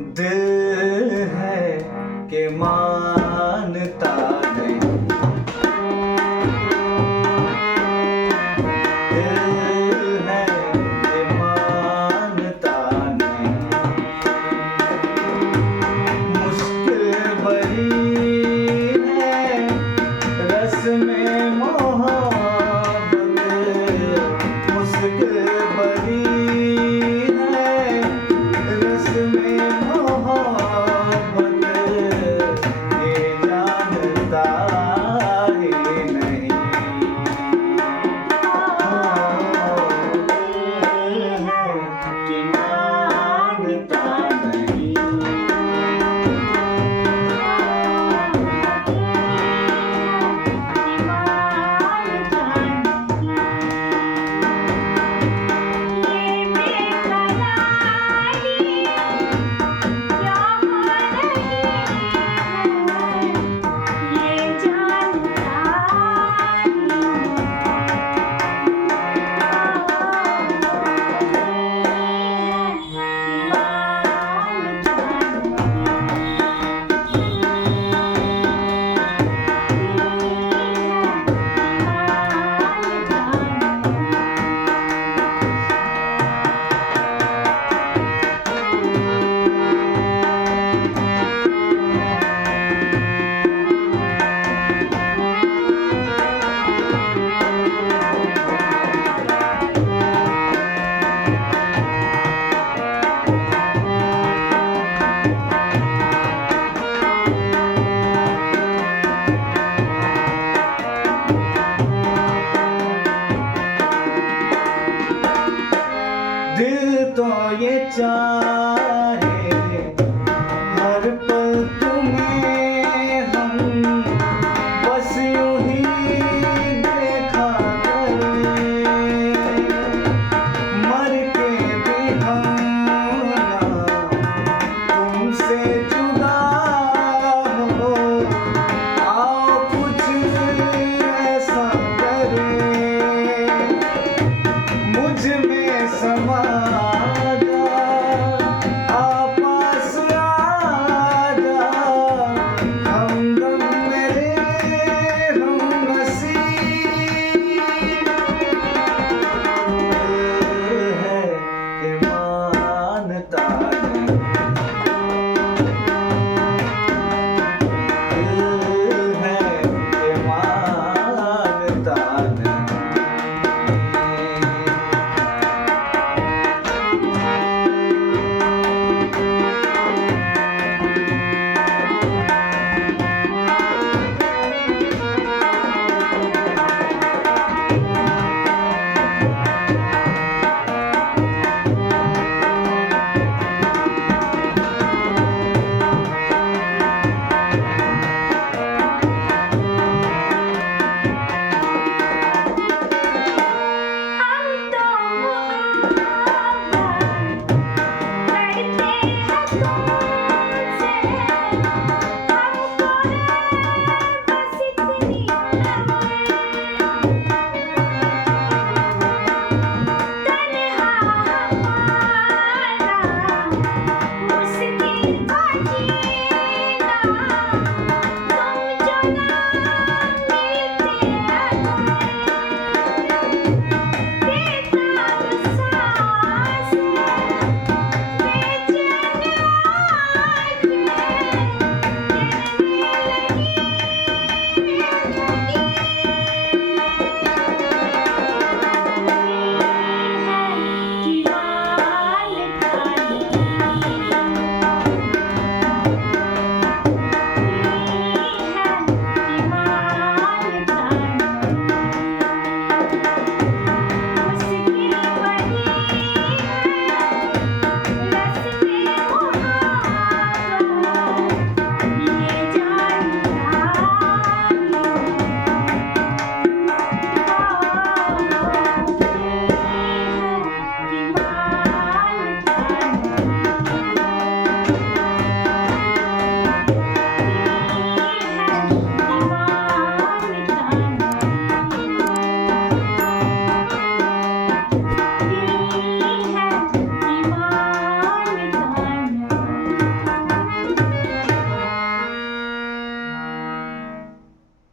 दिल है कि मानता नहीं, दिल है कि मानता नहीं। मुश्किल बड़ी है रस्में मोहब्बत, मुश्किल बड़ी है रस्में मोहब्बत, ये जानता ही नहीं। कि मानता नहीं। दिल तो ये चाहे हर पल तुम्हें हम बस यूं ही देखा करें, मर के भी हम ना तुमसे जुदा हो। आओ कुछ ऐसा करें, मुझ में समा जा, आपस आ जा, हमदम मेरे हमनसीब। दिल है कि मानता